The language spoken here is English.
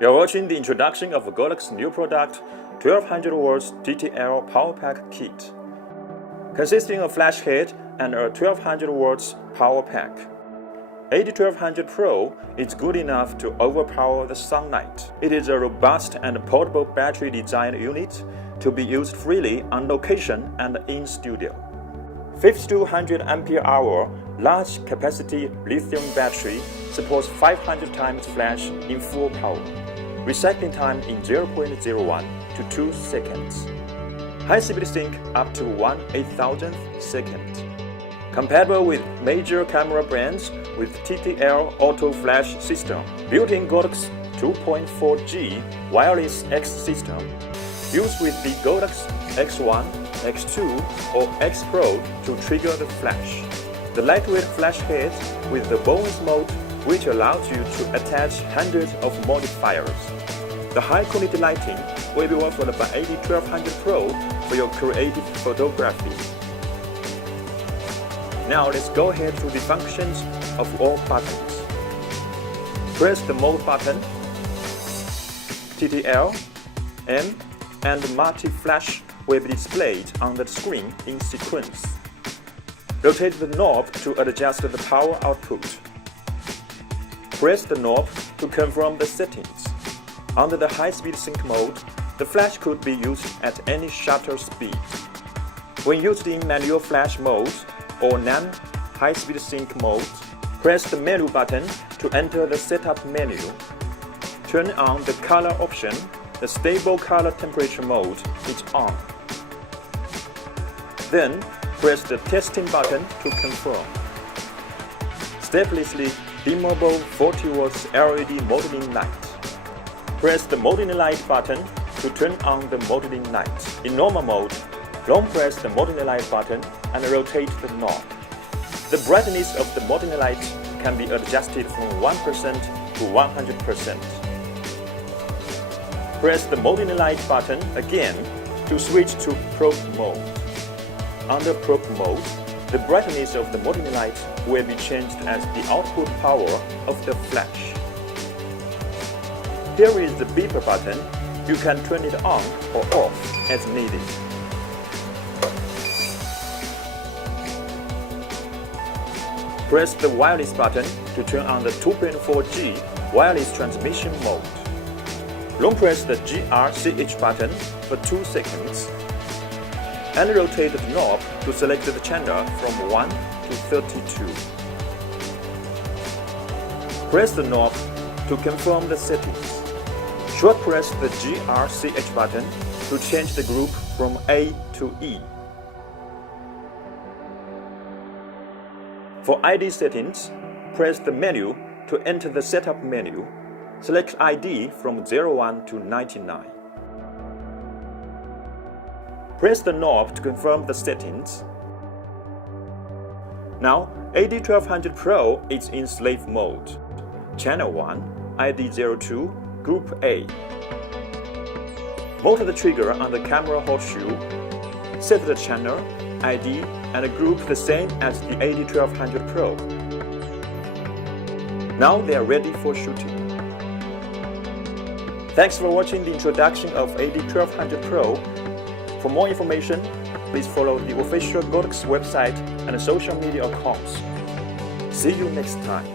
You're watching the introduction of Godox new product 1200 watts TTL power pack kit, consisting of flash head and a 1200 watts power pack. AD1200 Pro is good enough to overpower the sunlight. It is a robust and portable battery design unit to be used freely on location and in studio. 5200 ampere-hour large capacity lithium battery supports 500 times flash in full power. Recycling time in 0.01 to 2 seconds. High-speed sync up to 1/8000th second. Compatible with major camera brands with TTL auto flash system. Built-in Godox 2.4G wireless X system. Used with the Godox X1, X2 or X Pro to trigger the flash. The lightweight flash head with the bonus mode which allows you to attach hundreds of modifiers. The high-quality lighting will be offered by AD1200 Pro for your creative photography. Now let's go ahead to the functions of all buttons. Press the mode button, TTL, M, and multi-flash will be displayed on the screen in sequence. Rotate the knob to adjust the power output. Press the knob to confirm the settings. Under the high-speed sync mode, the flash could be used at any shutter speed. When used in manual flash mode or non-high-speed sync mode, press the menu button to enter the setup menu. Turn on the color option. The stable color temperature mode is on. Then, press the testing button to confirm. Steplessly dimmable 40 watts LED modeling light. Press the modeling light button to turn on the modeling light. In normal mode, long press the modeling light button and rotate the knob. The brightness of the modeling light can be adjusted from 1% to 100%. Press the modeling light button again to switch to probe mode. Under probe mode, the brightness of the modeling light will be changed as the output power of the flash. Here is the beeper button. You can turn it on or off as needed. Press the wireless button to turn on the 2.4G wireless transmission mode. Long press the GRCH button for 2 seconds and rotate the knob to select the channel from 1 to 32. Press the knob to confirm the settings. Short press the GRCH button to change the group from A to E. For ID settings, press the menu to enter the setup menu. Select ID from 01 to 99. Press the knob to confirm the settings. Now, AD1200 Pro is in slave mode. Channel 1, ID02, Group A. Mount the trigger on the camera horseshoe. Set the channel, ID, and group the same as the AD1200 Pro. Now they are ready for shooting. Thanks for watching the introduction of AD1200 Pro. For more information, please follow the official Godox website and social media accounts. See you next time.